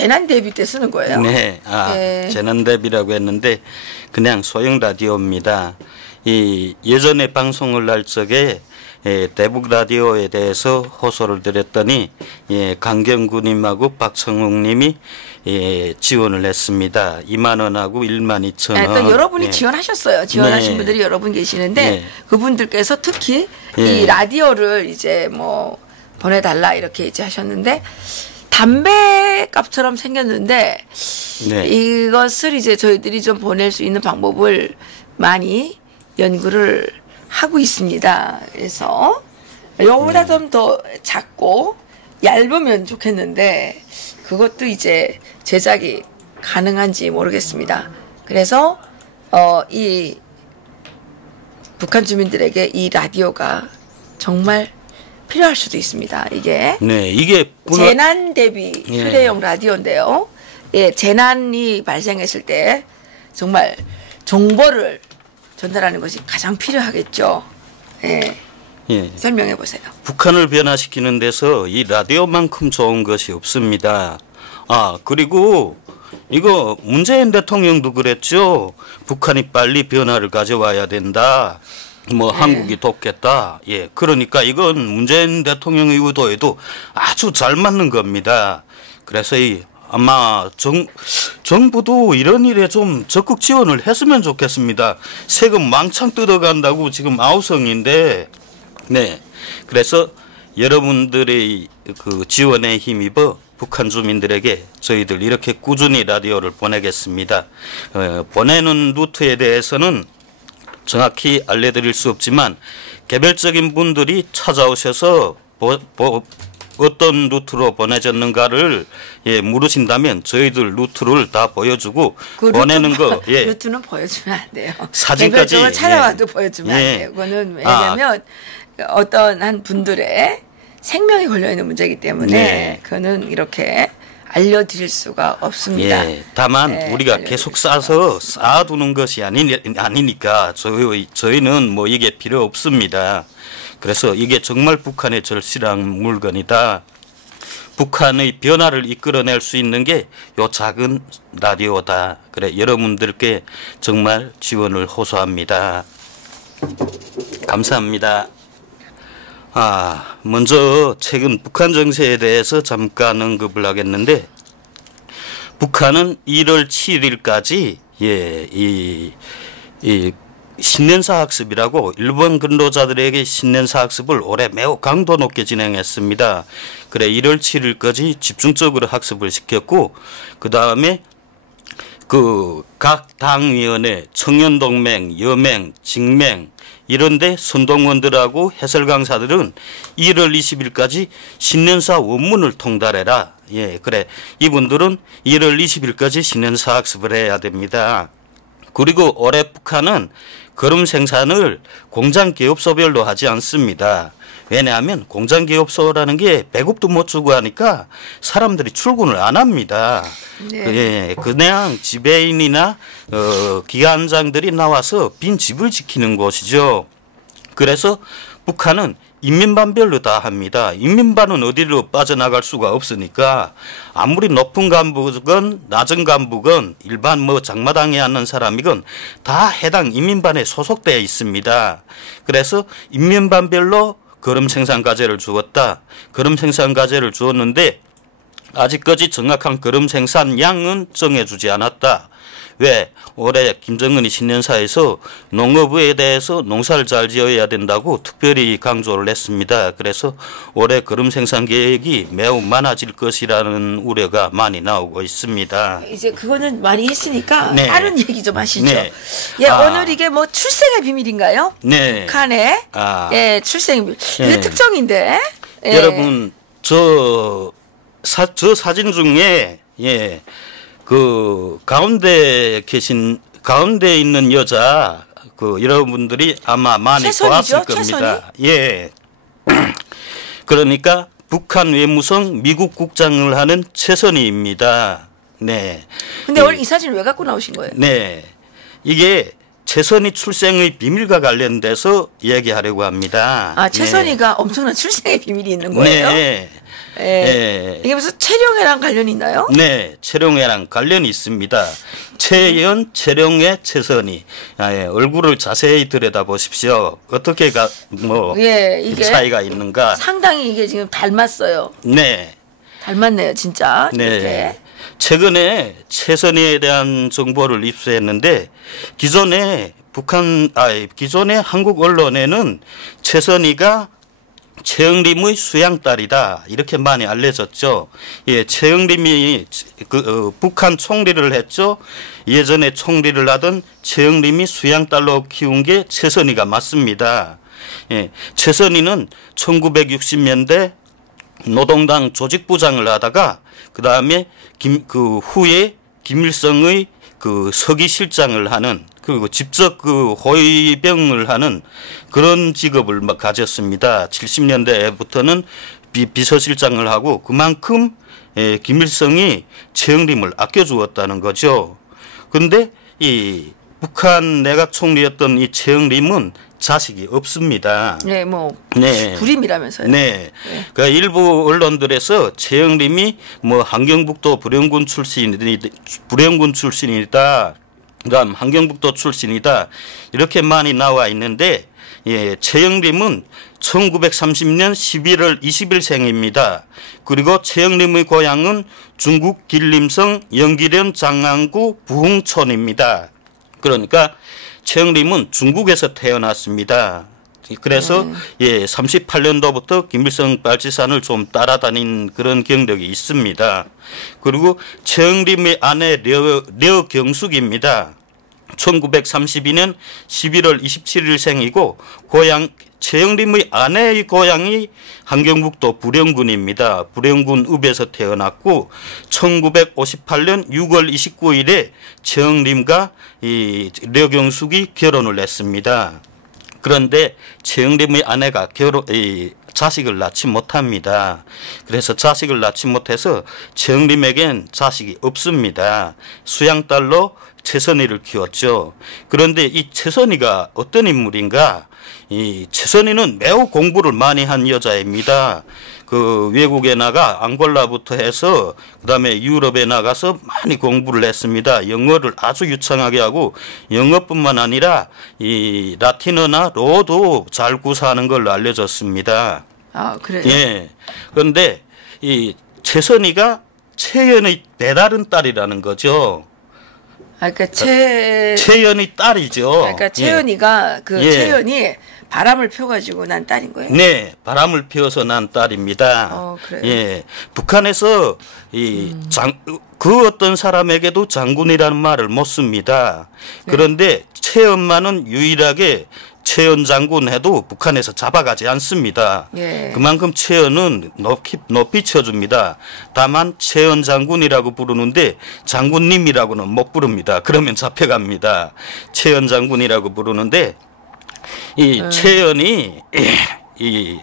재난 대비 때 쓰는 거예요? 네, 재난 대비라고 했는데 그냥 소형 라디오입니다. 이 예전에 방송을 할 적에 대북 라디오에 대해서 호소를 드렸더니 강경구님하고 박성욱님이 지원을 했습니다. 2만 원하고 1만 2천 원. 또 여러분이 지원하셨어요. 지원하신 분들이 여러 분 계시는데 그분들께서 특히 이 라디오를 이제 뭐 보내달라 이렇게 이제 하셨는데 담배 값처럼 생겼는데 이것을 이제 저희들이 좀 보낼 수 있는 방법을 많이 연구를 하고 있습니다. 그래서 이거보다 좀 더 작고 얇으면 좋겠는데 그것도 이제 제작이 가능한지 모르겠습니다. 그래서 이 북한 주민들에게 이 라디오가 정말 필요할 수도 있습니다. 이게 재난 대비 휴대용 라디오인데요. 재난이 발생했을 때 정말 정보를 전달하는 것이 가장 필요하겠죠. 설명해 보세요. 북한을 변화시키는 데서 이 라디오만큼 좋은 것이 없습니다. 그리고 이거 문재인 대통령도 그랬죠. 북한이 빨리 변화를 가져와야 된다. 한국이 돕겠다. 그러니까 이건 문재인 대통령의 의도에도 아주 잘 맞는 겁니다. 그래서 아마 정부도 이런 일에 좀 적극 지원을 했으면 좋겠습니다. 세금 왕창 뜯어간다고 지금 아우성인데, 그래서 여러분들의 그 지원에 힘입어 북한 주민들에게 저희들 이렇게 꾸준히 라디오를 보내겠습니다. 보내는 루트에 대해서는 정확히 알려드릴 수 없지만 개별적인 분들이 찾아오셔서 어떤 루트로 보내졌는가를 물으신다면 저희들 루트를 다 보여주고 보내는 거 루트는 보여주면 안 돼요. 사진까지 개별적으로 찾아와도 보여주면 안 돼요. 그거는 왜냐하면 어떤 한 분들의 생명이 걸려 있는 문제이기 때문에 그거는 이렇게 알려드릴 수가 없습니다. 다만 우리가 계속 쌓아두는 것이 아니니까 저희는 이게 필요 없습니다. 그래서 이게 정말 북한의 절실한 물건이다. 북한의 변화를 이끌어낼 수 있는 게 요 작은 라디오다. 그래 여러분들께 정말 지원을 호소합니다. 감사합니다. 먼저 최근 북한 정세에 대해서 잠깐 언급을 하겠는데 북한은 1월 7일까지 이 신년사 학습이라고 일본 근로자들에게 신년사 학습을 올해 매우 강도 높게 진행했습니다. 그래 1월 7일까지 집중적으로 학습을 시켰고 그 다음에 각 당위원회, 청년동맹, 여맹, 직맹 이런데 선동원들하고 해설 강사들은 1월 20일까지 신년사 원문을 통달해라. 그래 이분들은 1월 20일까지 신년사 학습을 해야 됩니다. 그리고 올해 북한은 거름 생산을 공장 기업소별로 하지 않습니다. 왜냐하면 공장 기업소라는 게 배급도 못 주고 하니까 사람들이 출근을 안 합니다. 그냥 지배인이나 기관장들이 나와서 빈 집을 지키는 곳이죠. 그래서 북한은 인민반별로 다 합니다. 인민반은 어디로 빠져나갈 수가 없으니까 아무리 높은 간부건 낮은 간부건 일반 장마당에 앉는 사람이건 다 해당 인민반에 소속되어 있습니다. 그래서 인민반별로 거름 생산 과제를 주었다. 거름 생산 과제를 주었는데 아직까지 정확한 거름 생산 양은 정해주지 않았다. 왜? 올해 김정은이 신년사에서 농업에 대해서 농사를 잘 지어야 된다고 특별히 강조를 했습니다. 그래서 올해 거름 생산 계획이 매우 많아질 것이라는 우려가 많이 나오고 있습니다. 이제 그거는 많이 했으니까 다른 얘기 좀 하시죠. 오늘 이게 출생의 비밀인가요? 북한의 출생의 비밀. 이게 특정인데. 여러분 저 사진 중에 가운데 있는 여자 여러분들이 아마 많이 보았을 겁니다. 그러니까 북한 외무성 미국 국장을 하는 최선희입니다. 근데 오늘 이 사진을 왜 갖고 나오신 거예요? 이게 최선희 출생의 비밀과 관련돼서 얘기하려고 합니다. 최선희가 엄청난 출생의 비밀이 있는 거예요? 예. 예. 이게 무슨 채령회랑 관련이 있나요? 네, 채령회랑 관련이 있습니다. 채연, 채령회, 채선이. 예, 얼굴을 자세히 들여다보십시오. 어떻게 예, 이게 차이가 있는가? 상당히 이게 지금 닮았어요. 네. 닮았네요, 진짜. 네. 이렇게. 최근에 채선이에 대한 정보를 입수했는데 기존의 한국 언론에는 채선이가 최영림의 수양딸이다 이렇게 많이 알려졌죠. 예, 최영림이 북한 총리를 했죠. 예전에 총리를 하던 최영림이 수양딸로 키운 게 채선이가 맞습니다. 예, 채선이는 1960년대 노동당 조직부장을 하다가 그 다음에 후에 김일성의 서기 실장을 하는 그리고 직접 호위병을 하는 그런 직업을 가졌습니다. 70년대부터는 비서실장을 하고 그만큼 김일성이 최영림을 아껴주었다는 거죠. 그런데 이 북한 내각 총리였던 이 최영림은 자식이 없습니다. 네, 네. 불임이라면서요. 네. 네. 그 일부 언론들에서 최영림이 함경북도 불영군 출신이다. 그다음 함경북도 출신이다. 이렇게 많이 나와 있는데 예, 최영림은 1930년 11월 20일생입니다. 그리고 최영림의 고향은 중국 길림성 영기련 장안구 부흥촌입니다. 그러니까 최영림은 중국에서 태어났습니다. 그래서 38년도부터 김일성 빨치산을 좀 따라다닌 그런 경력이 있습니다. 그리고 최영림의 아내 려경숙입니다. 1932년 11월 27일생이고 최영림의 아내의 고향이 함경북도 불영군입니다. 불영군 읍에서 태어났고 1958년 6월 29일에 최영림과 이 려경숙이 결혼을 했습니다. 그런데 최영림의 아내가 자식을 낳지 못합니다. 그래서 자식을 낳지 못해서 최영림에겐 자식이 없습니다. 수양딸로 채선이를 키웠죠. 그런데 이 채선이가 어떤 인물인가? 이 채선이는 매우 공부를 많이 한 여자입니다. 외국에 나가 앙골라부터 해서 그다음에 유럽에 나가서 많이 공부를 했습니다. 영어를 아주 유창하게 하고 영어뿐만 아니라 이 라틴어나 로도 잘 구사하는 걸로 알려졌습니다. 아, 그래요? 예. 그런데 이 채선이가 채연의 배다른 딸이라는 거죠. 그러니까 채연의 딸이죠. 그러니까 채연이가 채연이 바람을 펴가지고 난 딸인 거예요? 네, 바람을 피워서 난 딸입니다. 그래요? 예, 북한에서 그 어떤 사람에게도 장군이라는 말을 못 씁니다. 그런데 채연만은 유일하게 채연 장군 해도 북한에서 잡아가지 않습니다. 예. 그만큼 채연은 높이 쳐줍니다. 다만 채연 장군이라고 부르는데 장군님이라고는 못 부릅니다. 그러면 잡혀갑니다. 채연 장군이라고 부르는데 이 채연이 이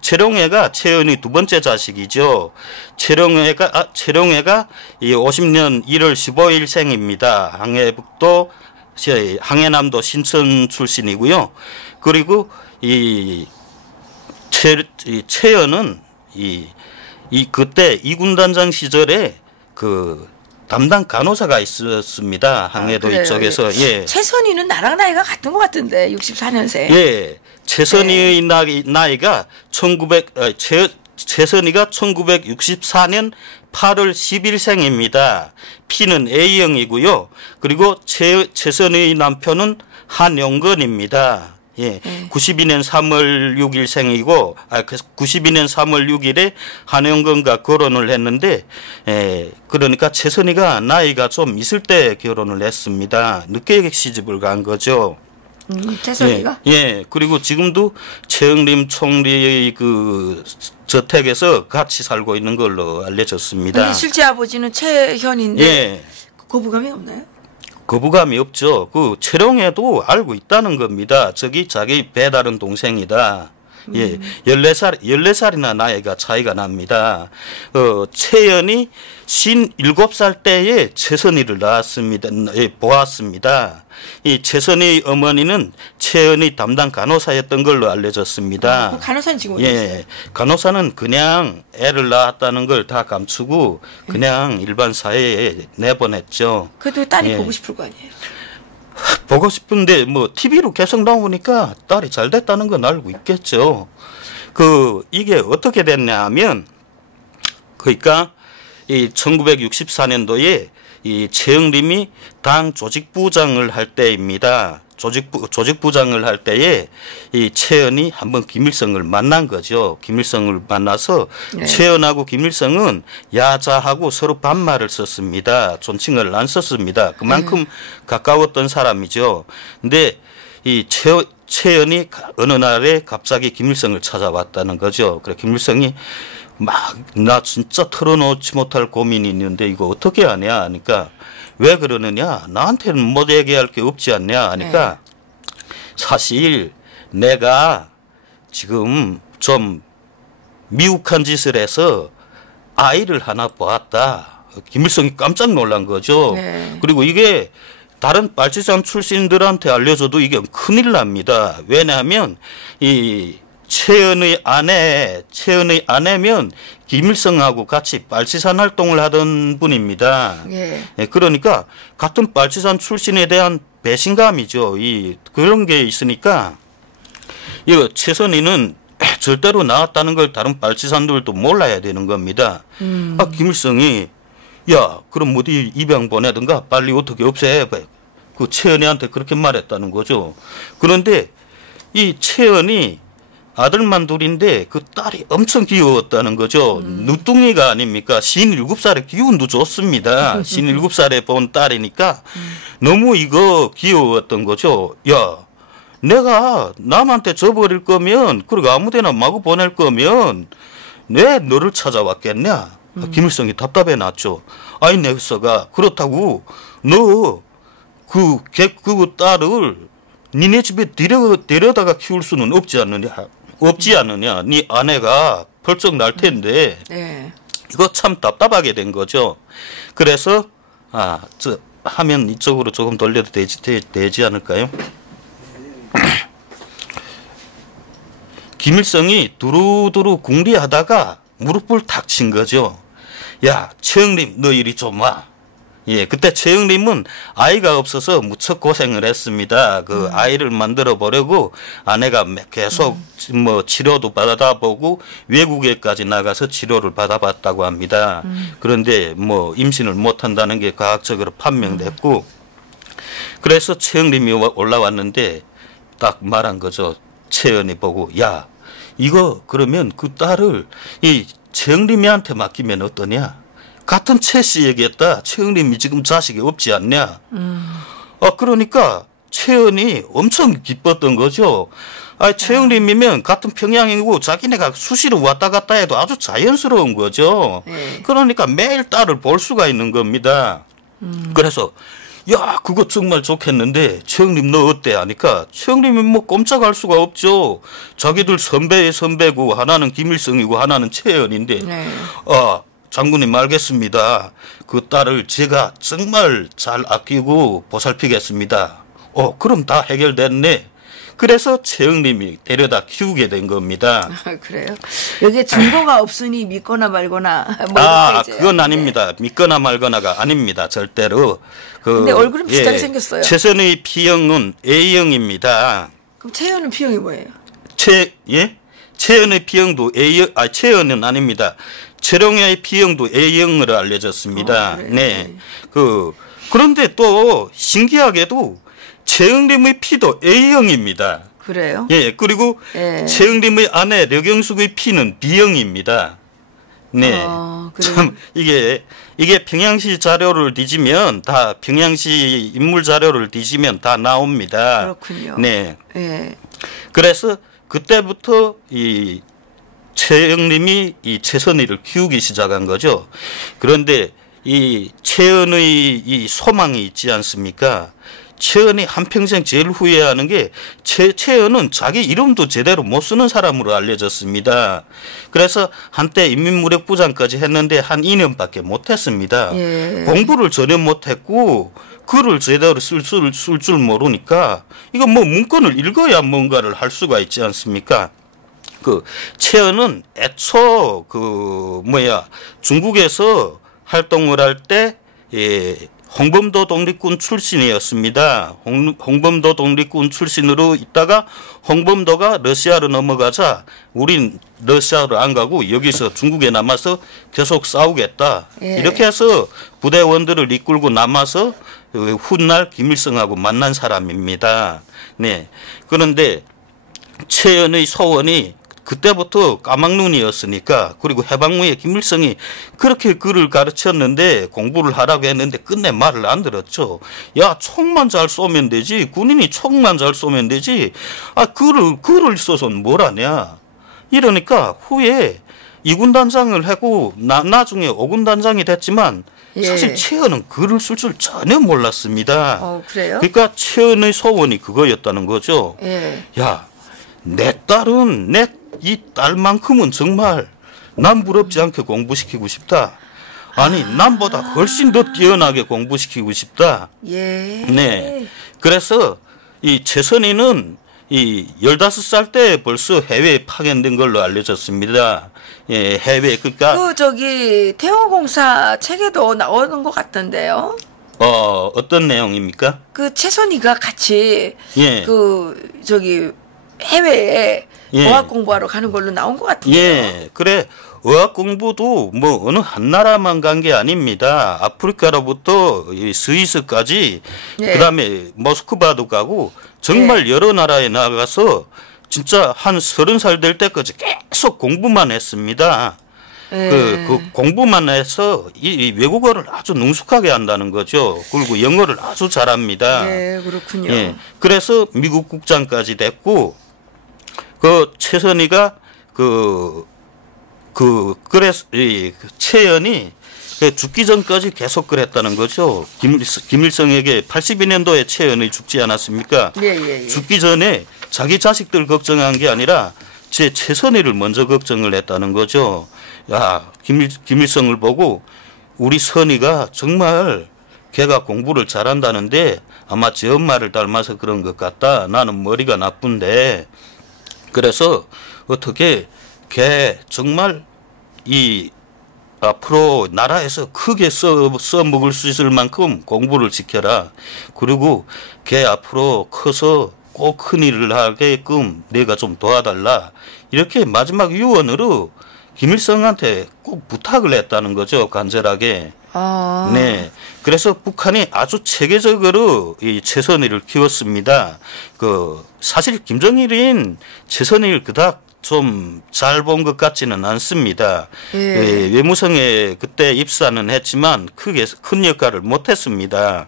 채령회가 채연이 두 번째 자식이죠. 채령회가 이 50년 1월 15일 생입니다. 항해남도 신천 출신이고요. 그리고 이 채연은 그때 이군단장 시절에 담당 간호사가 있었습니다. 항해도 이쪽에서. 예. 채선이는 나랑 나이가 같은 것 같은데 64년생. 예. 채선이의 나이가 채선이가 1964년 8월 10일생입니다. P는 A형이고요. 그리고 채선이의 남편은 한용건입니다. 예. 92년 3월 6일 생이고, 92년 3월 6일에 한용건과 결혼을 했는데, 그러니까 채선이가 나이가 좀 있을 때 결혼을 했습니다. 늦게 시집을 간 거죠. 채선이가? 예. 그리고 지금도 최영림 총리의 저택에서 같이 살고 있는 걸로 알려졌습니다. 실제 아버지는 최현인데, 예. 거부감이 없나요? 거부감이 없죠. 채령회도 알고 있다는 겁니다. 자기 배다른 동생이다. 예, 14살이나 나이가 차이가 납니다. 채연이 57살 때에 최선희를 낳았습니다. 보았습니다. 이 최선희 어머니는 채연이 담당 간호사였던 걸로 알려졌습니다. 그 간호사는 지금 어디 예, 있어요? 간호사는 그냥 애를 낳았다는 걸 다 감추고 그냥 일반 사회에 내보냈죠. 그래도 딸이 예. 보고 싶을 거 아니에요. 보고 싶은데 뭐 TV로 계속 나오니까 딸이 잘 됐다는 건 알고 있겠죠. 이게 어떻게 됐냐면 그러니까 이 1964년도에 이 최영림이 당 조직부장을 할 때입니다. 조직부장을 할 때에 이 최연이 한번 김일성을 만난 거죠. 김일성을 만나서 네. 최연하고 김일성은 야자하고 서로 반말을 썼습니다. 존칭을 안 썼습니다. 그만큼 가까웠던 사람이죠. 근데 이 최연이 어느 날에 갑자기 김일성을 찾아왔다는 거죠. 그래 김일성이 막 나 진짜 털어놓지 못할 고민이 있는데 이거 어떻게 하냐 하니까 왜 그러느냐 나한테는 못 얘기할 게 없지 않냐 하니까 사실 내가 지금 좀 미혹한 짓을 해서 아이를 하나 보았다. 김일성이 깜짝 놀란 거죠. 네. 그리고 이게 다른 빨치산 출신들한테 알려줘도 이게 큰일 납니다. 왜냐하면 이 최연의 아내면 김일성하고 같이 빨치산 활동을 하던 분입니다. 예. 예, 그러니까 같은 빨치산 출신에 대한 배신감이죠. 그런 게 있으니까 이거 최선희는 절대로 나왔다는 걸 다른 빨치산들도 몰라야 되는 겁니다. 김일성이 야 그럼 어디 입양 보내든가 빨리 어떻게 없애. 그 최연희한테 그렇게 말했다는 거죠. 그런데 이 최연이 아들만 둘인데 그 딸이 엄청 귀여웠다는 거죠. 누뚱이가 아닙니까? 57살에 기운도 좋습니다. 57살에 본 딸이니까 너무 이거 귀여웠던 거죠. 야, 내가 남한테 줘버릴 거면 그리고 아무데나 마구 보낼 거면 왜 너를 찾아왔겠냐? 김일성이 답답해 놨죠. 아니 내서가 그렇다고 너 그 딸을 니네 집에 데려다가 키울 수는 없지 않느냐. 네 아내가 벌쩍 날 텐데 네. 이거 참 답답하게 된 거죠. 그래서 화면 이쪽으로 조금 돌려도 되지 않을까요? 김일성이 두루두루 궁리하다가 무릎을 탁 친 거죠. 야 최영림 너 이리 좀 와. 예, 그때 최영림은 아이가 없어서 무척 고생을 했습니다. 아이를 만들어 보려고 아내가 계속 뭐 치료도 받아보고 외국에까지 나가서 치료를 받아봤다고 합니다. 그런데 뭐 임신을 못 한다는 게 과학적으로 판명됐고 그래서 최영림이 올라왔는데 딱 말한 거죠. 최연이 보고 야, 이거 그러면 그 딸을 이 최영림이한테 맡기면 어떠냐? 같은 최 씨 얘기했다. 최영림이 지금 자식이 없지 않냐. 그러니까 최연이 엄청 기뻤던 거죠. 최영림이면 같은 평양이고 자기네가 수시로 왔다 갔다 해도 아주 자연스러운 거죠. 그러니까 매일 딸을 볼 수가 있는 겁니다. 그래서 야 그거 정말 좋겠는데 최영림 너 어때 하니까 최영림이 뭐 꼼짝할 수가 없죠. 자기들 선배의 선배고 하나는 김일성이고 하나는 최연인데 장군님 알겠습니다. 그 딸을 제가 정말 잘 아끼고 보살피겠습니다. 그럼 다 해결됐네. 그래서 최영림이 데려다 키우게 된 겁니다. 그래요? 여기에 증거가 없으니 믿거나 말거나. 그건 아닙니다. 믿거나 말거나가 아닙니다. 절대로. 근데 얼굴은 비슷하게 생겼어요. 최선의 P형은 A형입니다. 그럼 최연은 P형이 뭐예요? 최연의 P형도 최연은 아닙니다. 최룡의 P형도 A형으로 알려졌습니다. 네. 그런데 또 신기하게도 최영림의 P도 A형입니다. 그래요? 예. 그리고 최영림의 아내 려경숙의 P는 B형입니다. 네. 참 이게 평양시 자료를 뒤지면 다 평양시 인물 자료를 뒤지면 다 나옵니다. 그렇군요. 네. 그래서 그때부터 이 최영림이 이 최선희를 키우기 시작한 거죠. 그런데 이 최연의 이 소망이 있지 않습니까? 최은이 한평생 제일 후회하는 게 최은은 자기 이름도 제대로 못 쓰는 사람으로 알려졌습니다. 그래서 한때 인민무력부장까지 했는데 한 2년밖에 못했습니다. 예. 공부를 전혀 못했고 글을 제대로 쓸 줄 모르니까 이거 뭐 문건을 읽어야 뭔가를 할 수가 있지 않습니까? 그 최은은 애초 중국에서 활동을 할 때 홍범도 독립군 출신이었습니다. 홍범도 독립군 출신으로 있다가 홍범도가 러시아로 넘어가자 우린 러시아로 안 가고 여기서 중국에 남아서 계속 싸우겠다. 예. 이렇게 해서 부대원들을 이끌고 남아서 훗날 김일성하고 만난 사람입니다. 네. 그런데 최은의 소원이 그때부터 까막눈이었으니까, 그리고 해방 후에 김일성이 그렇게 글을 가르쳤는데 공부를 하라고 했는데 끝내 말을 안 들었죠. 야, 총만 잘 쏘면 되지. 군인이 총만 잘 쏘면 되지. 글을 써서는 뭘 하냐. 이러니까 후에 2군 단장을 하고 나중에 5군 단장이 됐지만 예. 사실 최은은 글을 쓸 줄 전혀 몰랐습니다. 그래요? 그러니까 최은의 소원이 그거였다는 거죠. 예. 야, 내 딸은 이 딸만큼은 정말 남 부럽지 않게 공부시키고 싶다. 아니, 남보다 훨씬 더 뛰어나게 공부시키고 싶다. 예. 네. 그래서 이 최선희는 이 15살 때 벌써 해외에 파견된 걸로 알려졌습니다. 예, 해외, 그러니까. 태호공사 책에도 나오는 것 같던데요. 어떤 내용입니까? 최선희가 같이 예. 해외에 예. 어학 공부하러 가는 걸로 나온 것 같은데요. 예, 그래. 어학 공부도 뭐 어느 한 나라만 간 게 아닙니다. 아프리카로부터 스위스까지, 예. 그다음에 모스크바도 가고 정말 예. 여러 나라에 나가서 진짜 한 30살 될 때까지 계속 공부만 했습니다. 예. 그 공부만 해서 이 외국어를 아주 능숙하게 한다는 거죠. 그리고 영어를 아주 잘합니다. 네, 그렇군요. 예. 그래서 미국 국장까지 됐고, 최선희가 그래서 최연이 죽기 전까지 계속 그랬다는 거죠. 김일성에게 82년도에 최연이 죽지 않았습니까? 예. 죽기 전에 자기 자식들 걱정한 게 아니라 최선희를 먼저 걱정을 했다는 거죠. 야, 김일성을 보고 우리 선희가 정말 걔가 공부를 잘한다는데 아마 제 엄마를 닮아서 그런 것 같다. 나는 머리가 나쁜데. 그래서 어떻게 걔 정말 앞으로 나라에서 크게 써먹을 수 있을 만큼 공부를 시켜라. 그리고 걔 앞으로 커서 꼭 큰 일을 하게끔 내가 좀 도와달라. 이렇게 마지막 유언으로 김일성한테 꼭 부탁을 했다는 거죠. 간절하게. 네. 그래서 북한이 아주 체계적으로 이 최선희를 키웠습니다. 사실 김정일은 최선희를 그닥 좀 잘 본 것 같지는 않습니다. 예, 외무성에 그때 입사는 했지만 크게 큰 역할을 못했습니다.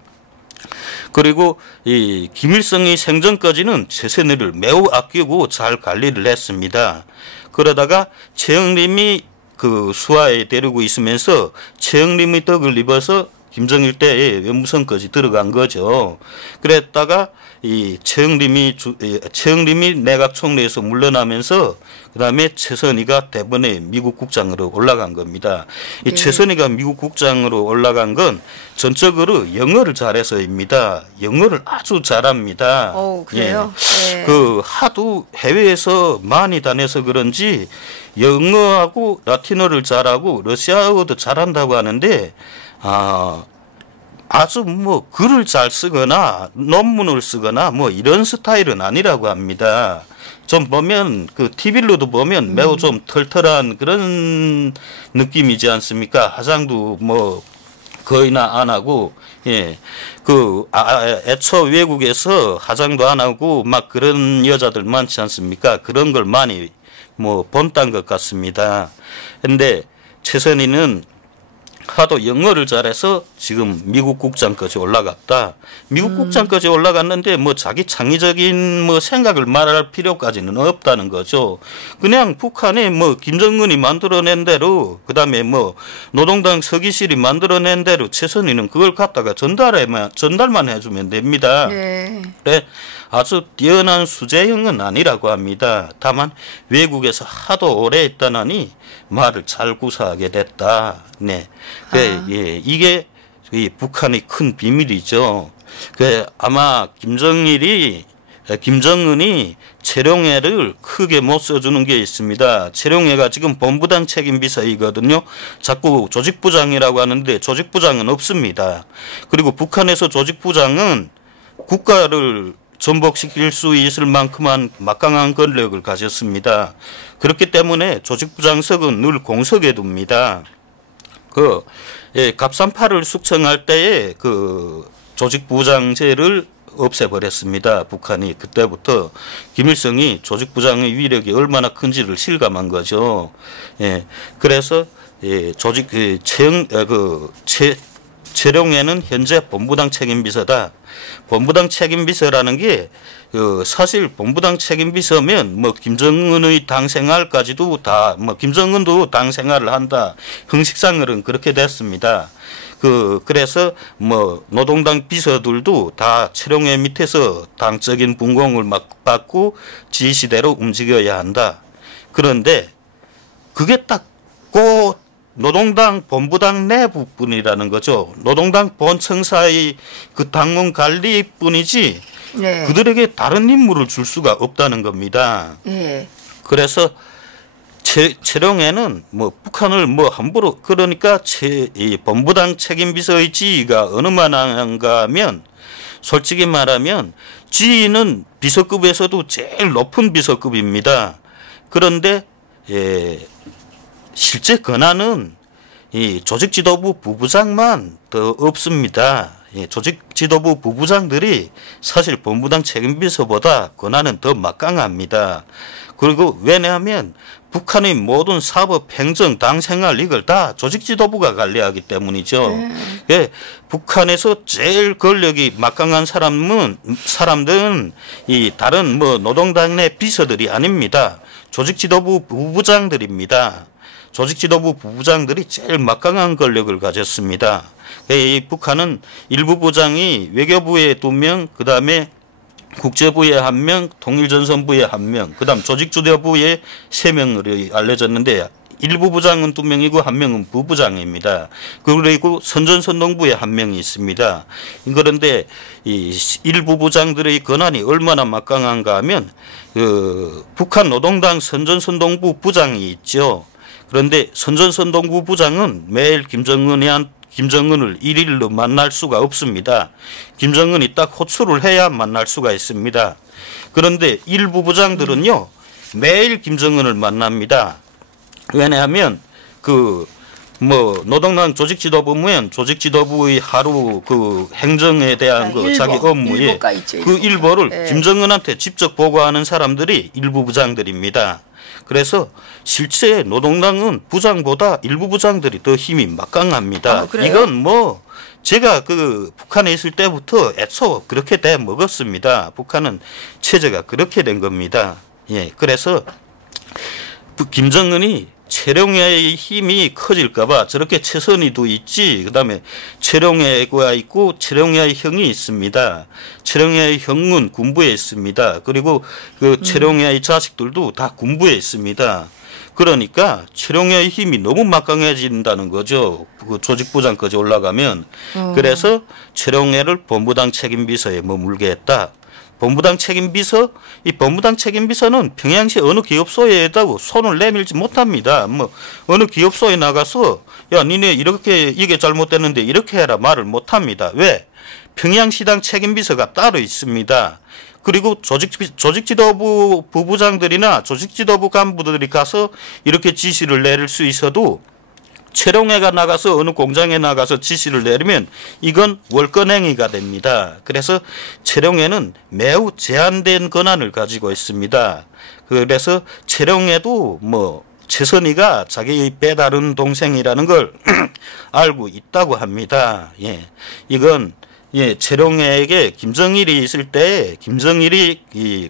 그리고 이 김일성이 생전까지는 최선희를 매우 아끼고 잘 관리를 했습니다. 그러다가 최영림이 수하에 데리고 있으면서 최영림의 덕을 입어서 김정일 때에 외무성까지 들어간 거죠. 그랬다가 이 최영림이 내각 총리에서 물러나면서 그다음에 최선희가 대번에 미국 국장으로 올라간 겁니다. 이 최선희가 미국 국장으로 올라간 건 전적으로 영어를 잘해서입니다. 영어를 아주 잘합니다. 그래요? 예. 하도 해외에서 많이 다녀서 그런지 영어하고 라틴어를 잘하고 러시아어도 잘한다고 하는데 아주 글을 잘 쓰거나 논문을 쓰거나 이런 스타일은 아니라고 합니다. 좀 보면 TV로도 보면 매우 좀 털털한 그런 느낌이지 않습니까? 화장도 거의나 안 하고, 예. 애초 외국에서 화장도 안 하고 막 그런 여자들 많지 않습니까? 그런 걸 많이 본딴 것 같습니다. 근데 최선희는 하도 영어를 잘해서 지금 미국 국장까지 올라갔다. 미국 국장까지 올라갔는데 뭐 자기 창의적인 뭐 생각을 말할 필요까지는 없다는 거죠. 그냥 북한에 뭐 김정은이 만들어낸 대로 그다음에 뭐 노동당 서기실이 만들어낸 대로 최선희는 그걸 갖다가 전달만 해주면 됩니다. 네. 네, 아주 뛰어난 수재형은 아니라고 합니다. 다만 외국에서 하도 오래 있다나니 말을 잘 구사하게 됐다. 네, 예, 이게 이 북한의 큰 비밀이죠. 아마 김정은이 최룡해를 크게 못 써주는 게 있습니다. 최룡해가 지금 본부당 책임비서이거든요. 자꾸 조직부장이라고 하는데 조직부장은 없습니다. 그리고 북한에서 조직부장은 국가를 전복시킬 수 있을 만큼만 막강한 권력을 가졌습니다. 그렇기 때문에 조직부장석은 늘 공석에 둡니다. 갑산파를 숙청할 때에 그 조직부장제를 없애버렸습니다. 북한이. 그때부터 김일성이 조직부장의 위력이 얼마나 큰지를 실감한 거죠. 예. 그래서 최룡해는 현재 본부당 책임비서다. 본부당 책임비서라는 게 사실 본부당 책임비서면 뭐 김정은의 당 생활까지도 다 뭐 김정은도 당 생활을 한다. 형식상으로는 그렇게 됐습니다. 그래서 뭐 노동당 비서들도 다 최룡해 밑에서 당적인 분공을 받고 지시대로 움직여야 한다. 그런데 그게 딱 꼭 노동당 본부당 내부뿐이라는 거죠. 노동당 본청사의 그 당원 관리뿐이지 네. 그들에게 다른 임무를 줄 수가 없다는 겁니다. 네. 그래서 최룡해는 뭐 북한을 뭐 함부로 그러니까 이 본부당 책임비서의 지위가 어느 만한가 하면 솔직히 말하면 지위는 비서급에서도 제일 높은 비서급입니다. 그런데 실제 권한은 이 조직지도부 부부장만 더 없습니다. 조직지도부 부부장들이 사실 본부당 책임비서보다 권한은 더 막강합니다. 그리고 왜냐하면 북한의 모든 사법, 행정, 당생활 이걸 다 조직지도부가 관리하기 때문이죠. 북한에서 제일 권력이 막강한 사람들은 이 다른 뭐 노동당 내 비서들이 아닙니다. 조직지도부 부부장들입니다. 조직지도부 부부장들이 제일 막강한 권력을 가졌습니다. 이 북한은 일부 부장이 외교부에 2명, 그 다음에 국제부에 1명, 통일전선부에 1명, 그 다음 조직지도부에 3명으로 알려졌는데 일부 부장은 2명이고 1명은 부부장입니다. 그리고 선전선동부에 1명이 있습니다. 그런데 이 일부 부장들의 권한이 얼마나 막강한가 하면 북한 노동당 선전선동부 부장이 있죠. 그런데 선전선동부 부장은 매일 김정은을 일일로 만날 수가 없습니다. 김정은이 딱 호출을 해야 만날 수가 있습니다. 그런데 일부 부장들은요 매일 김정은을 만납니다. 왜냐하면 노동당 조직지도부면 조직지도부의 하루 행정에 대한 자기 업무에 일보를 김정은한테 직접 보고하는 사람들이 일부 부장들입니다. 그래서 실제 노동당은 부장보다 일부 부장들이 더 힘이 막강합니다. 이건 뭐 제가 북한에 있을 때부터 애초 그렇게 돼 먹었습니다. 북한은 체제가 그렇게 된 겁니다. 예, 그래서 김정은이 최룡해의 힘이 커질까봐 저렇게 최선희도 있지. 그다음에 최룡해가 있고 최룡해의 형이 있습니다. 최룡해의 형은 군부에 있습니다. 그리고 최룡해의 자식들도 다 군부에 있습니다. 그러니까 최룡해의 힘이 너무 막강해진다는 거죠. 조직부장까지 올라가면. 그래서 최룡해를 본부당 책임비서에 머물게 했다. 본부당 책임비서, 이 본부당 책임비서는 평양시 어느 기업소에다고 손을 내밀지 못합니다. 뭐 어느 기업소에 나가서 야 니네 이게 잘못됐는데 이렇게 해라 말을 못합니다. 왜? 평양시당 책임비서가 따로 있습니다. 그리고 조직지도부 부부장들이나 조직지도부 간부들이 가서 이렇게 지시를 내릴 수 있어도 최룡해가 나가서 어느 공장에 나가서 지시를 내리면 이건 월권행위가 됩니다. 그래서 최룡해는 매우 제한된 권한을 가지고 있습니다. 그래서 최룡해도 뭐 최선희가 자기의 빼다른 동생이라는 걸 알고 있다고 합니다. 예, 이건 예, 최룡해에게 김정일이 있을 때 김정일이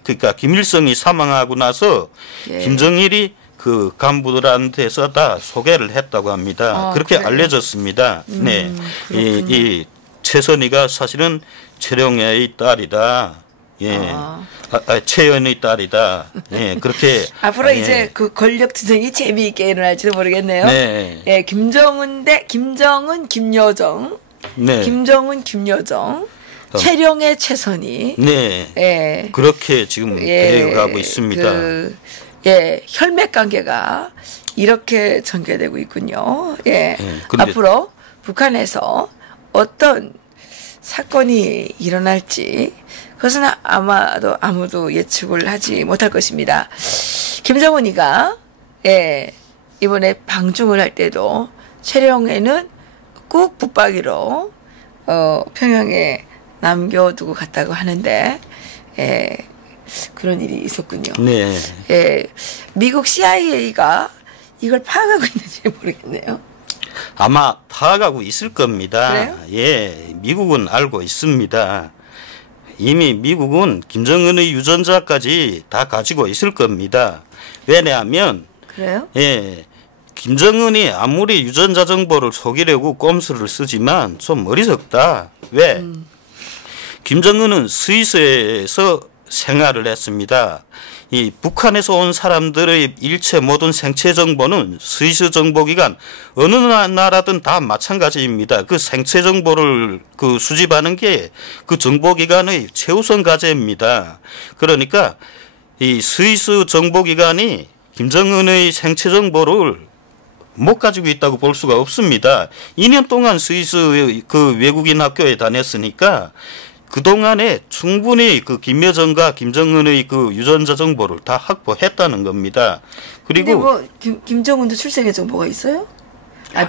그러니까 김일성이 사망하고 나서 예. 김정일이 그 간부들한테서 다 소개를 했다고 합니다. 그렇게 그래요? 알려졌습니다. 네, 이 최선희가 사실은 최룡해의 딸이다. 예, 최연의 딸이다. 예, 그렇게 앞으로 이제 그 권력 투쟁이 재미있게 일어날지도 모르겠네요. 네. 예, 김정은 대 김정은, 김여정. 네. 김정은, 김여정. 최룡해, 최선희. 네. 예. 그렇게 지금 되어가고 있습니다. 예, 혈맥 관계가 이렇게 전개되고 있군요. 예. 앞으로 북한에서 어떤 사건이 일어날지 그것은 아마도 아무도 예측을 하지 못할 것입니다. 김정은이가 예, 이번에 방중을 할 때도 최룡해는 꼭 붙박이로 평양에 남겨두고 갔다고 하는데 예, 그런 일이 있었군요. 네. 예, 미국 CIA가 이걸 파악하고 있는지 모르겠네요. 아마 파악하고 있을 겁니다. 그래요? 예, 미국은 알고 있습니다. 이미 미국은 김정은의 유전자까지 다 가지고 있을 겁니다. 왜냐하면 그래요? 예, 김정은이 아무리 유전자 정보를 속이려고 꼼수를 쓰지만 좀 어리석다. 왜? 김정은은 스위스에서 생활을 했습니다. 이 북한에서 온 사람들의 일체 모든 생체 정보는 스위스 정보기관 어느 나라든 다 마찬가지입니다. 그 생체 정보를 그 수집하는 게 그 정보기관의 최우선 과제입니다. 그러니까 이 스위스 정보기관이 김정은의 생체 정보를 못 가지고 있다고 볼 수가 없습니다. 2년 동안 스위스 그 외국인 학교에 다녔으니까 그동안에 충분히 그 김여정과 김정은의 그 유전자 정보를 다 확보했다는 겁니다. 그리고 뭐 김정은도 출생의 정보가 있어요?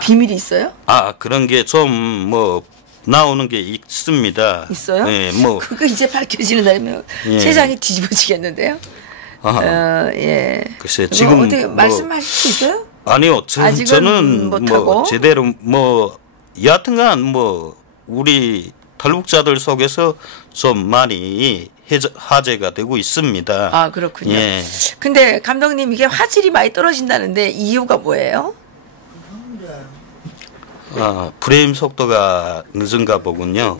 비밀이 있어요? 그런 게 좀 뭐 나오는 게 있습니다. 있어요? 예, 뭐 그거 이제 밝혀지는 날이면 예. 세상이 뒤집어지겠는데요. 예. 글쎄 지금 어떻게 말씀하실 수 있어요? 아니요, 저는 뭐 제대로 뭐 여하튼간 뭐 우리 탈북자들 속에서 좀 많이 화제가 되고 있습니다. 그렇군요. 예. 근데 감독님 이게 화질이 많이 떨어진다는데 이유가 뭐예요? 프레임 속도가 늦은가 보군요.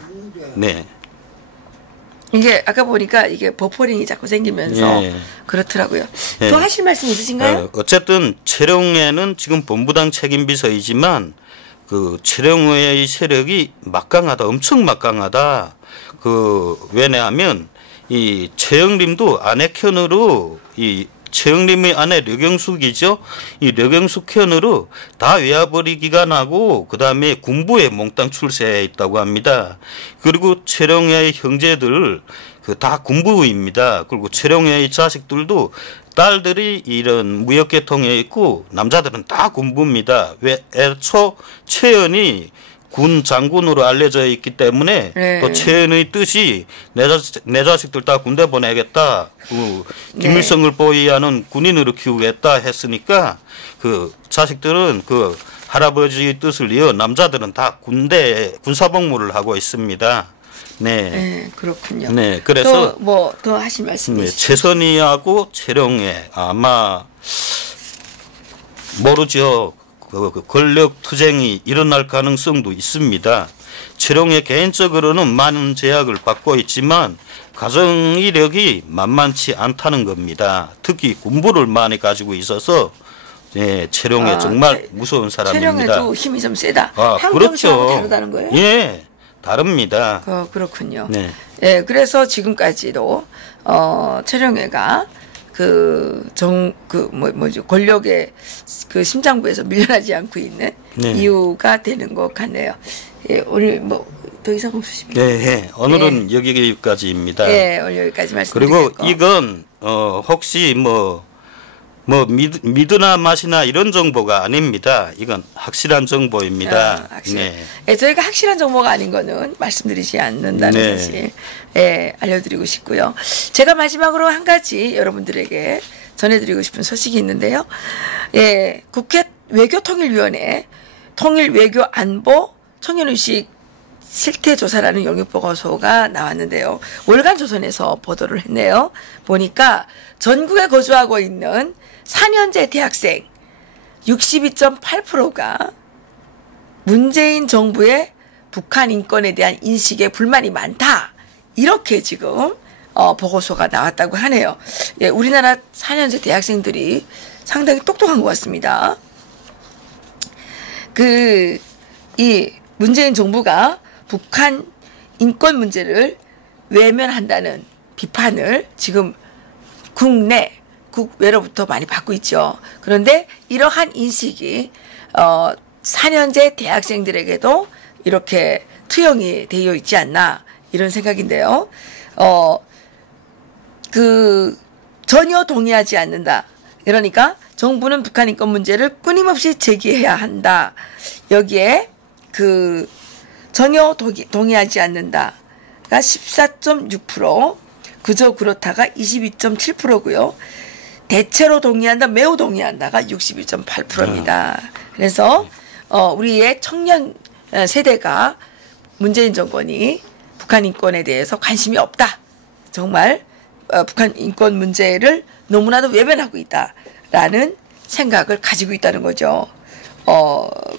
네. 이게 아까 보니까 이게 버퍼링이 자꾸 생기면서 예. 그렇더라고요. 예. 더 하실 말씀 있으신가요? 어쨌든 최룡해는 지금 본부당 책임비서이지만 그 최룡해의 세력이 막강하다, 엄청 막강하다. 왜냐하면 이 최영림도 아내 편으로 이 최영림의 아내 류경숙이죠. 이 류경숙 편으로 다 외화벌이 기간하고 그 다음에 군부에 몽땅 출세해 있다고 합니다. 그리고 최룡해의 형제들 다 군부입니다. 그리고 최룡해의 자식들도 딸들이 이런 무역계통에 있고 남자들은 다 군부입니다. 왜 애초 최연이 군 장군으로 알려져 있기 때문에 네. 또 최연의 뜻이 내 자식들 다 군대 보내겠다. 김일성을 네. 보위하는 군인으로 키우겠다 했으니까 그 자식들은 그 할아버지의 뜻을 이어 남자들은 다 군사복무를 하고 있습니다. 네. 네, 그렇군요. 네, 그래서 뭐 더 하실 말씀이 네, 최선희하고 최룡해 아마 모르죠. 권력 투쟁이 일어날 가능성도 있습니다. 최룡해 개인적으로는 많은 제약을 받고 있지만 가정 이력이 만만치 않다는 겁니다. 특히 군부를 많이 가지고 있어서 예, 최룡해 정말 무서운 사람입니다. 최룡해도 힘이 좀 세다. 그렇죠. 다르다는 거예요? 예, 다릅니다. 그렇군요. 네. 예, 그래서 지금까지도 최룡해가 권력의 그 심장부에서 밀려나지 않고 있는 네. 이유가 되는 것 같네요. 예, 오늘 뭐 더 이상 없으십니까? 네, 오늘은 예. 여기까지입니다. 예, 오늘 여기까지 말씀드리겠고. 그리고 이건 혹시 믿으나 마시나 이런 정보가 아닙니다. 이건 확실한 정보입니다. 네. 예, 저희가 확실한 정보가 아닌 거는 말씀드리지 않는다는 네. 사실 알려드리고 싶고요. 제가 마지막으로 한 가지 여러분들에게 전해드리고 싶은 소식이 있는데요. 예, 국회 외교통일위원회 통일외교안보 청년의식 실태조사라는 영역보고서가 나왔는데요. 월간 조선에서 보도를 했네요. 보니까 전국에 거주하고 있는 4년제 대학생 62.8%가 문재인 정부의 북한 인권에 대한 인식에 불만이 많다. 이렇게 지금 보고서가 나왔다고 하네요. 예, 우리나라 4년제 대학생들이 상당히 똑똑한 것 같습니다. 이 문재인 정부가 북한 인권 문제를 외면한다는 비판을 지금 국외로부터 많이 받고 있죠. 그런데 이러한 인식이 4년제 대학생들에게도 이렇게 투영이 되어 있지 않나 이런 생각인데요. 전혀 동의하지 않는다. 그러니까 정부는 북한 인권 문제를 끊임없이 제기해야 한다. 여기에 전혀 동의하지 않는다가 14.6%, 그저 그렇다가 22.7%고요. 대체로 동의한다, 매우 동의한다가 62.8%입니다. 그래서 우리의 청년 세대가 문재인 정권이 북한 인권에 대해서 관심이 없다. 정말 북한 인권 문제를 너무나도 외면하고 있다라는 생각을 가지고 있다는 거죠.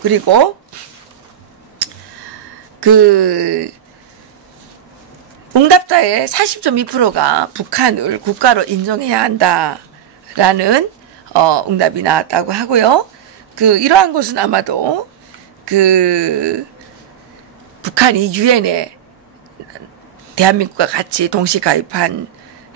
그리고 응답자의 40.2%가 북한을 국가로 인정해야 한다라는 응답이 나왔다고 하고요. 이러한 것은 아마도 북한이 유엔에 대한민국과 같이 동시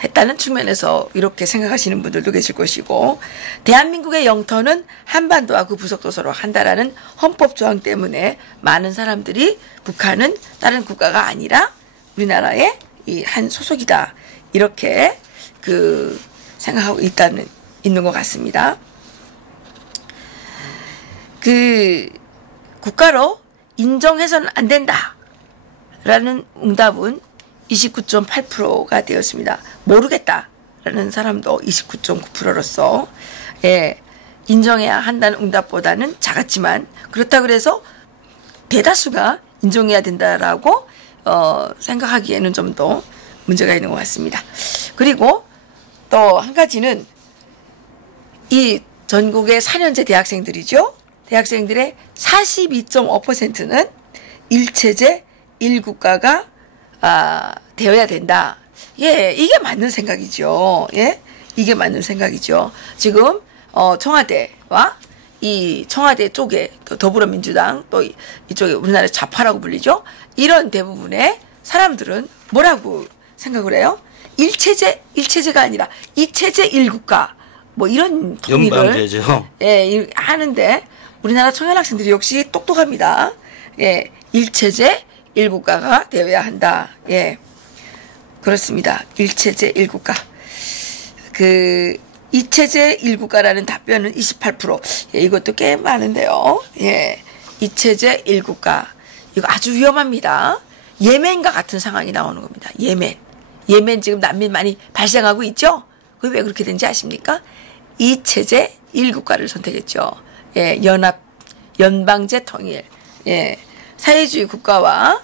했다는 측면에서 이렇게 생각하시는 분들도 계실 것이고, 대한민국의 영토는 한반도와 그 부속도서로 한다라는 헌법 조항 때문에 많은 사람들이 북한은 다른 국가가 아니라 우리나라의 이 한 소속이다 이렇게 생각하고 있는 것 같습니다. 국가로 인정해서는 안 된다라는 응답은 29.8%가 되었습니다. 모르겠다라는 사람도 29.9%로서 인정해야 한다는 응답보다는 작았지만, 그렇다고 해서 대다수가 인정해야 된다라고 생각하기에는 좀 더 문제가 있는 것 같습니다. 그리고 또 한 가지는 이 전국의 4년제 대학생들이죠. 대학생들의 42.5%는 1체제 1국가가 되어야 된다. 예, 이게 맞는 생각이죠. 예, 이게 맞는 생각이죠. 지금 청와대와 이 청와대 쪽에 더불어민주당 또 이쪽에 우리나라 좌파라고 불리죠. 이런 대부분의 사람들은 뭐라고 생각을 해요? 1체제가 아니라 2체제 1국가 뭐 이런 통일을 연방제죠. 예, 하는데 우리나라 청년 학생들이 역시 똑똑합니다. 예, 1체제 1국가가 되어야 한다. 예. 그렇습니다. 1체제 1국가. 2체제 1국가라는 답변은 28%. 예, 이것도 꽤 많은데요. 예. 2체제 1국가. 이거 아주 위험합니다. 예멘과 같은 상황이 나오는 겁니다. 예멘 지금 난민 많이 발생하고 있죠? 그게 왜 그렇게 된지 아십니까? 2체제 1국가를 선택했죠. 예, 연방제 통일. 예. 사회주의 국가와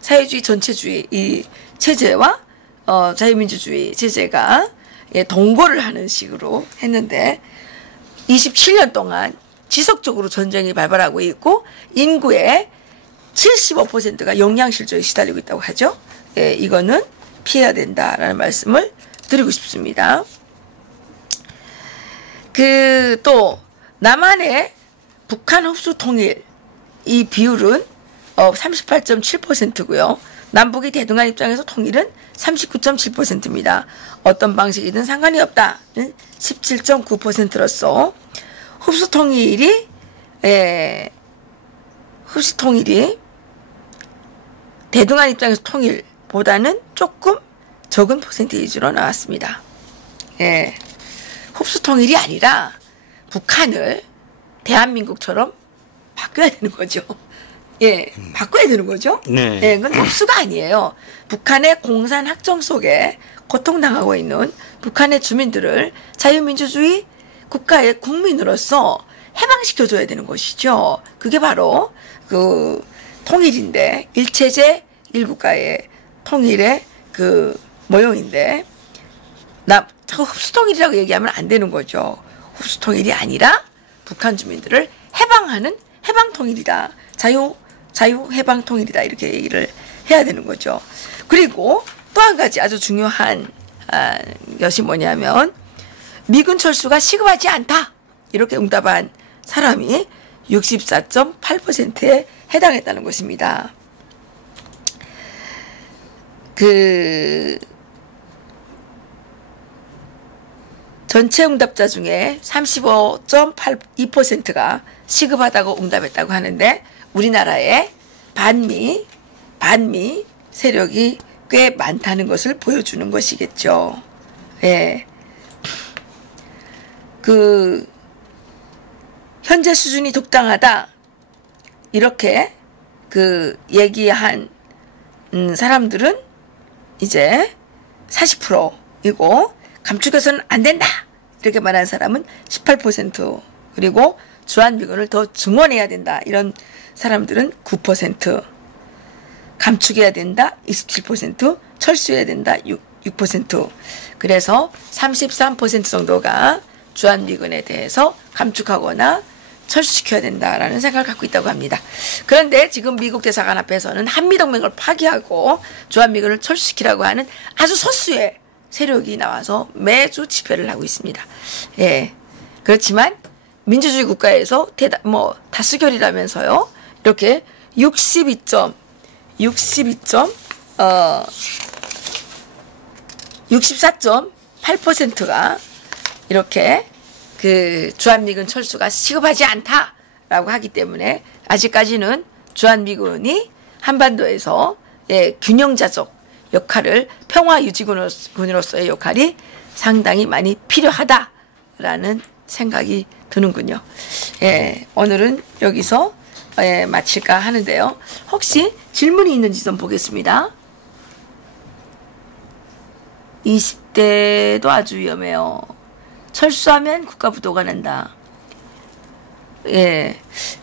사회주의 전체주의 이 체제와 자유민주주의 체제가 동거를 하는 식으로 했는데 27년 동안 지속적으로 전쟁이 발발하고 있고 인구의 75%가 영양실조에 시달리고 있다고 하죠. 이거는 피해야 된다라는 말씀을 드리고 싶습니다. 또 남한의 북한 흡수 통일 이 비율은 38.7%고요. 남북이 대등한 입장에서 통일은 39.7%입니다. 어떤 방식이든 상관이 없다는 17.9%로서 흡수 통일이 대등한 입장에서 통일보다는 조금 적은 퍼센테이지로 나왔습니다. 예. 흡수 통일이 아니라 북한을 대한민국처럼 바뀌어야 되는 거죠. 예, 바꿔야 되는 거죠. 네. 예, 그건 흡수가 아니에요. 북한의 공산 학정 속에 고통당하고 있는 북한의 주민들을 자유민주주의 국가의 국민으로서 해방시켜줘야 되는 것이죠. 그게 바로 그 통일인데, 일체제 일국가의 통일의 그 모형인데, 자꾸 흡수통일이라고 얘기하면 안 되는 거죠. 흡수통일이 아니라 북한 주민들을 해방하는 해방통일이다. 자유해방통일이다. 이렇게 얘기를 해야 되는 거죠. 그리고 또 한 가지 아주 중요한 것이 뭐냐면, 미군 철수가 시급하지 않다. 이렇게 응답한 사람이 64.8%에 해당했다는 것입니다. 전체 응답자 중에 35.82%가 시급하다고 응답했다고 하는데, 우리나라에 반미 세력이 꽤 많다는 것을 보여주는 것이겠죠. 예. 현재 수준이 적당하다. 이렇게 얘기한 사람들은 이제 40%이고, 감축해서는 안 된다. 이렇게 말한 사람은 18%, 그리고 주한미군을 더 증원해야 된다. 이런 사람들은 9%, 감축해야 된다. 27%, 철수해야 된다. 6%. 그래서 33% 정도가 주한미군에 대해서 감축하거나 철수시켜야 된다라는 생각을 갖고 있다고 합니다. 그런데 지금 미국 대사관 앞에서는 한미동맹을 파기하고 주한미군을 철수시키라고 하는 아주 소수의 세력이 나와서 매주 집회를 하고 있습니다. 예. 그렇지만 민주주의 국가에서 다수결이라면서요. 이렇게 64.8%가 이렇게 주한미군 철수가 시급하지 않다라고 하기 때문에, 아직까지는 주한미군이 한반도에서 균형자적 역할을, 평화유지군으로서의 역할이 상당히 많이 필요하다라는 생각이 드는군요. 예, 오늘은 여기서 마칠까 하는데요. 혹시 질문이 있는지 좀 보겠습니다. 20대도 아주 위험해요. 철수하면 국가부도가 난다. 예.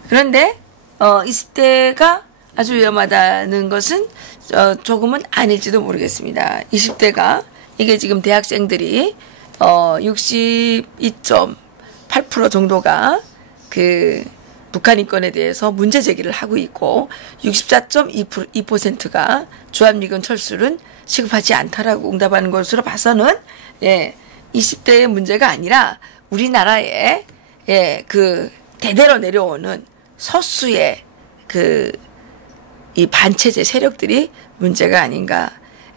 그런데 20대가 아주 위험하다는 것은 조금은 아닐지도 모르겠습니다. 20대가 이게 지금 대학생들이 62.8% 정도가 북한 인권에 대해서 문제 제기를 하고 있고, 64.2%가 주한미군 철수는 시급하지 않다라고 응답하는 것으로 봐서는 20대의 문제가 아니라 우리나라의 대대로 내려오는 소수의 이 반체제 세력들이 문제가 아닌가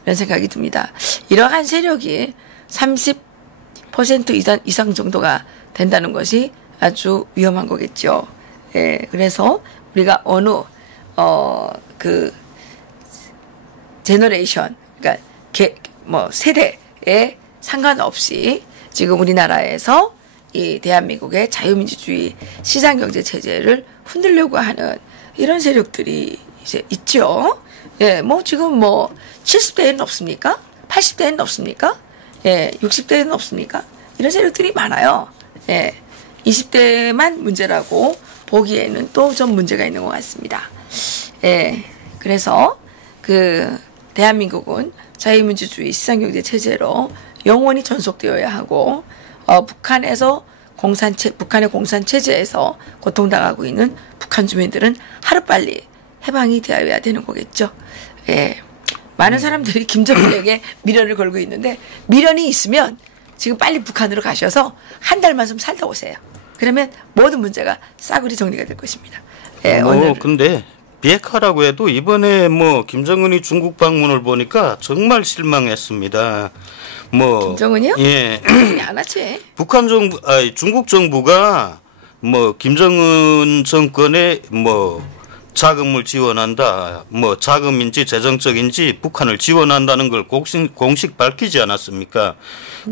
이런 생각이 듭니다. 이러한 세력이 30% 이상 정도가 된다는 것이 아주 위험한 거겠죠. 예, 그래서 우리가 어느 제너레이션, 그러니까 세대에 상관없이 지금 우리나라에서 이 대한민국의 자유민주주의 시장경제 체제를 흔들려고 하는 이런 세력들이 이제 있죠. 예, 지금 70대에는 없습니까? 80대에는 없습니까? 예, 60대에는 없습니까? 이런 세력들이 많아요. 예, 20대만 문제라고 보기에는 또 좀 문제가 있는 것 같습니다. 예, 그래서 대한민국은 자유민주주의 시장경제 체제로 영원히 전속되어야 하고, 북한의 공산 체제에서 고통당하고 있는 북한 주민들은 하루빨리 해방이 되어야 되는 거겠죠. 예. 많은 사람들이 김정은에게 미련을 걸고 있는데, 미련이 있으면 지금 빨리 북한으로 가셔서 한 달만 좀 살다 오세요. 그러면 모든 문제가 싸그리 정리가 될 것입니다. 예, 오늘 근데 비핵화라고 해도 이번에 김정은이 중국 방문을 보니까 정말 실망했습니다. 김정은이요? 예. 안 하지. 중국 정부가 김정은 정권의 자금을 지원한다. 뭐 자금인지 재정적인지 북한을 지원한다는 걸 공식 밝히지 않았습니까?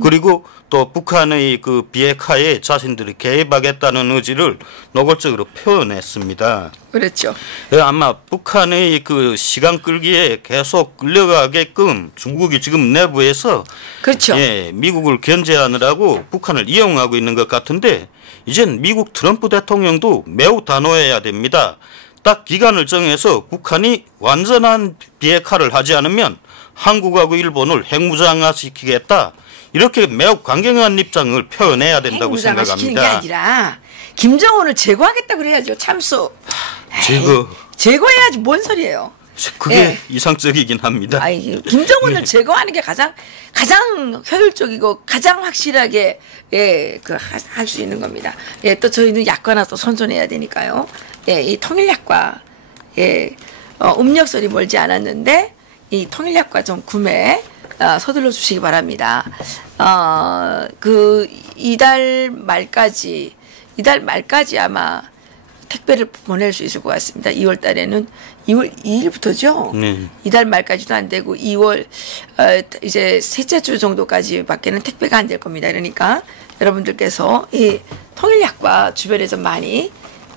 그리고 또 북한의 그 비핵화에 자신들이 개입하겠다는 의지를 노골적으로 표현했습니다. 그렇죠. 아마 북한의 그 시간 끌기에 계속 끌려가게끔 중국이 지금 내부에서 그렇죠. 예, 미국을 견제하느라고 북한을 이용하고 있는 것 같은데 이젠 미국 트럼프 대통령도 매우 단호해야 됩니다. 딱 기간을 정해서 북한이 완전한 비핵화를 하지 않으면 한국하고 일본을 핵무장화시키겠다. 이렇게 매우 강경한 입장을 표현해야 된다고 생각합니다. 시키는 게 아니라 김정은을 제거하겠다 그래야죠. 참수. 제거해야지 뭔 소리예요. 그게 예. 이상적이긴 합니다. 김정은을 네. 제거하는 게 가장 효율적이고 가장 확실하게 예, 할 수 있는 겁니다. 예, 또 저희는 약과나 또 선전해야 되니까요. 예, 이 통일약과 예, 음력설이 멀지 않았는데 이 통일약과 좀 구매 서둘러 주시기 바랍니다. 이달 말까지 아마 택배를 보낼 수 있을 것 같습니다. 2월 달에는 2월 2일부터죠. 이달 말까지도 안 되고 2월 이제 셋째 주 정도까지밖에는 택배가 안 될 겁니다. 그러니까 여러분들께서 이 통일약과 주변에 좀 많이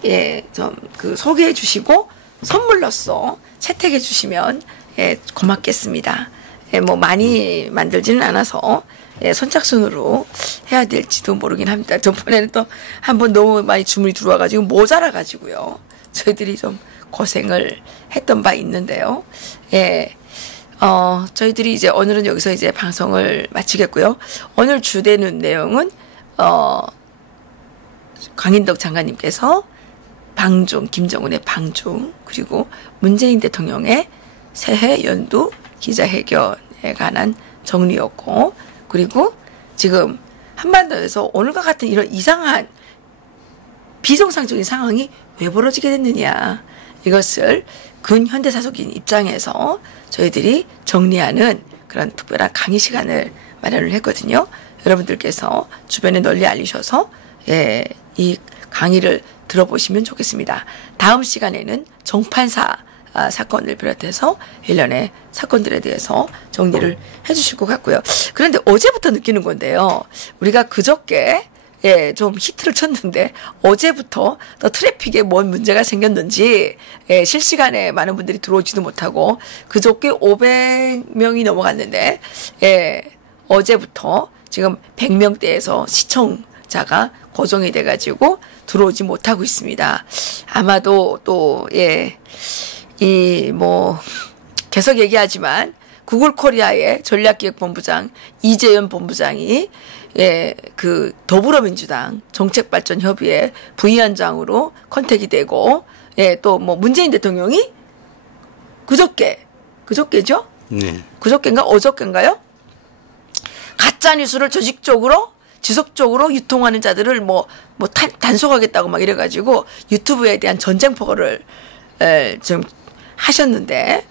예, 좀 소개해 주시고 선물로써 채택해 주시면 예, 고맙겠습니다. 예, 뭐 많이 만들지는 않아서 예, 선착순으로 해야 될지도 모르긴 합니다. 저번에는 또 한번 너무 많이 주문이 들어와가지고 모자라가지고요. 저희들이 좀 고생을 했던 바 있는데요. 예, 저희들이 이제 오늘은 여기서 이제 방송을 마치겠고요. 오늘 주되는 내용은 강인덕 장관님께서 방중, 김정은의 방중, 그리고 문재인 대통령의 새해 연두 기자회견에 관한 정리였고, 그리고 지금 한반도에서 오늘과 같은 이런 이상한 비정상적인 상황이 왜 벌어지게 됐느냐, 이것을 근현대사적인 입장에서 저희들이 정리하는 그런 특별한 강의 시간을 마련을 했거든요. 여러분들께서 주변에 널리 알리셔서 예, 이 강의를 들어보시면 좋겠습니다. 다음 시간에는 정판사 사건을 비롯해서 일련의 사건들에 대해서 정리를 해주실 것 같고요. 그런데 어제부터 느끼는 건데요. 우리가 그저께 예, 좀 히트를 쳤는데 어제부터 또 트래픽에 뭔 문제가 생겼는지 예, 실시간에 많은 분들이 들어오지도 못하고 그저께 500명이 넘어갔는데 예, 어제부터 지금 100명대에서 시청자가 고정이 돼가지고 들어오지 못하고 있습니다. 아마도 또 예, 계속 얘기하지만 구글 코리아의 전략기획본부장 이재현 본부장이 예, 더불어민주당 정책발전협의회 부위원장으로 컨택이 되고 예, 또 문재인 대통령이 그저께죠? 네. 그저께인가 어저께인가요? 가짜 뉴스를 조직적으로 지속적으로 유통하는 자들을 단속하겠다고 막 이래가지고 유튜브에 대한 전쟁포고를 좀 하셨는데,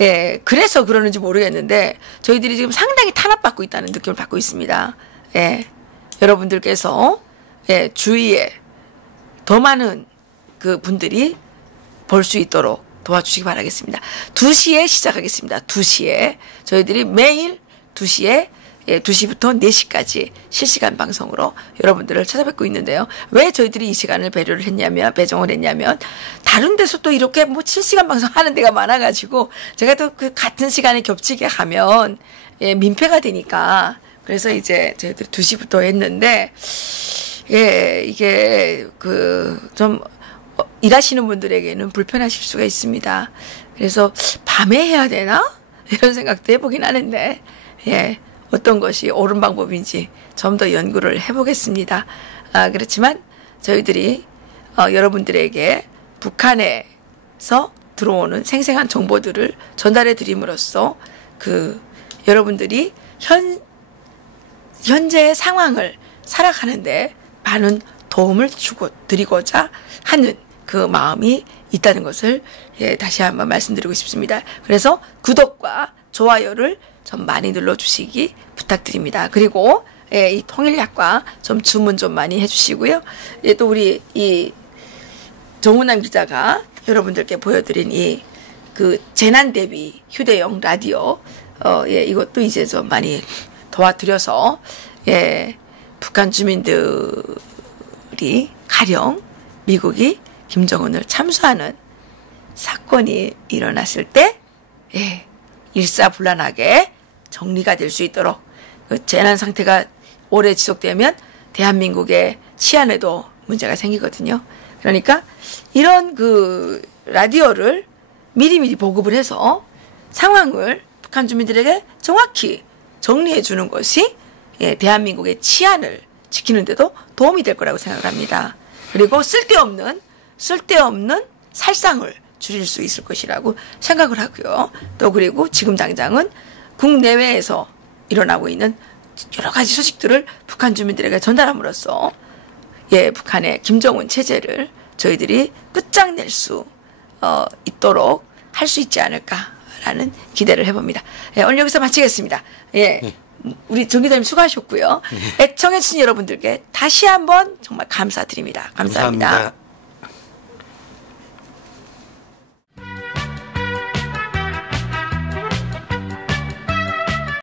예, 그래서 그러는지 모르겠는데 저희들이 지금 상당히 탄압받고 있다는 느낌을 받고 있습니다. 예, 여러분들께서 예, 주위에 더 많은 그 분들이 볼 수 있도록 도와주시기 바라겠습니다. 2시에 시작하겠습니다. 2시에 저희들이 매일 2시에 예, 2시부터 4시까지 실시간 방송으로 여러분들을 찾아뵙고 있는데요. 왜 저희들이 이 시간을 배정을 했냐면, 다른 데서 또 이렇게 실시간 방송 하는 데가 많아가지고, 제가 또 그 같은 시간에 겹치게 하면, 예, 민폐가 되니까, 그래서 이제 저희들이 2시부터 했는데, 예, 이게 좀, 일하시는 분들에게는 불편하실 수가 있습니다. 그래서 밤에 해야 되나? 이런 생각도 해보긴 하는데, 예. 어떤 것이 옳은 방법인지 좀 더 연구를 해보겠습니다. 그렇지만 저희들이 여러분들에게 북한에서 들어오는 생생한 정보들을 전달해 드림으로써 여러분들이 현재의 상황을 살아가는데 많은 도움을 드리고자 하는 그 마음이 있다는 것을 예, 다시 한번 말씀드리고 싶습니다. 그래서 구독과 좋아요를 좀 많이 눌러주시기 부탁드립니다. 그리고 예, 이 통일약과 좀 주문 좀 많이 해주시고요. 예, 또 우리 이 정훈남 기자가 여러분들께 보여드린 이 그 재난 대비 휴대용 라디오, 예, 이것도 이제 좀 많이 도와드려서, 예, 북한 주민들이 가령 미국이 김정은을 참수하는 사건이 일어났을 때, 예, 일사불란하게 정리가 될 수 있도록, 그 재난 상태가 오래 지속되면 대한민국의 치안에도 문제가 생기거든요. 그러니까 이런 그 라디오를 미리미리 보급을 해서 상황을 북한 주민들에게 정확히 정리해 주는 것이, 예, 대한민국의 치안을 지키는 데도 도움이 될 거라고 생각을 합니다. 그리고 쓸데없는 살상을 줄일 수 있을 것이라고 생각을 하고요. 또 그리고 지금 당장은 국내외에서 일어나고 있는 여러 가지 소식들을 북한 주민들에게 전달함으로써, 예, 북한의 김정은 체제를 저희들이 끝장낼 수 있도록 할 수 있지 않을까라는 기대를 해봅니다. 예, 오늘 여기서 마치겠습니다. 예, 우리 정 기자님 수고하셨고요. 애청해주신 여러분들께 다시 한번 정말 감사드립니다. 감사합니다.